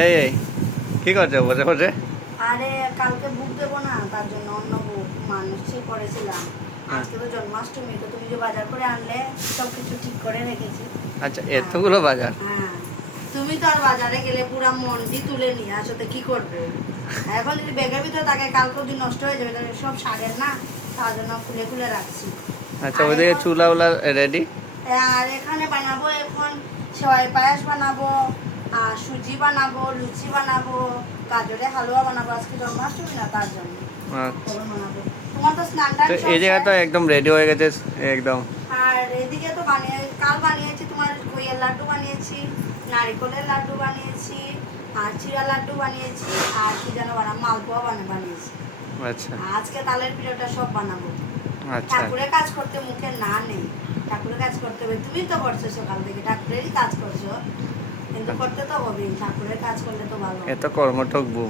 এই কি করছো বসে বসে? আরে কালকে বুক দেবো না, তার জন্য অন্য বুক মানুষই করেছিলাম। আজকে তো জন্মাষ্টমী, তো তুমি যে বাজার করে আনলে সব কিছু ঠিক করে রেখেছি। আচ্ছা, হ্যাঁ এতগুলো বাজার? হ্যাঁ, তুমি তো আর বাজারে গেলে পুরো মন্ডি তুলে নিয়ে আসো, তো কি করবো? এখন যদি ব্যাগের ভিতরে থাকে কালকে যদি নষ্ট হয়ে যাবে, তাহলে সব শাকের না, তার জন্য খুলে খুলে রাখছি। আচ্ছা, আর ওইদিকে এখন চুলা উলা রেডি? আর এখানে বানাবো এখন সেওয়াই পায়েস বানাবো, আর সুজি বানাবো, লুচি বানাবো, গাজরের হালুয়া বানাবো। আজকে জন্মাষ্টমী না, তার জন্য আচ্ছা, কখন বানাবো। তোমার তো স্নান টান তো সব এই জায়গা তো শেষ। একদম রেডি হয়ে গেছে একদম। আর এদিকে তো কাল বানিয়েছি তোমার খইয়ের লাড্ডু বানিয়েছি, নারিকলের লাড্ডু বানিয়েছি, আর চিড়া লাড্ডু বানিয়েছি, আর কি যেন মালপোয়া বানিয়েছি। আচ্ছা আজকে তালের পিঠাটা সব বানাবো। আচ্ছা। ঠাকুরের কাজ করতে মুখে না নেই, ঠাকুরের কাজ করতে হবে। তুমি তো করছো সকাল থেকে, ঠাকুরেরই কাজ করছো, কিন্তু করতে তো হবেই। ঠাকুরের কাজ করলে তো ভালো। এত কর্মঠক বউ।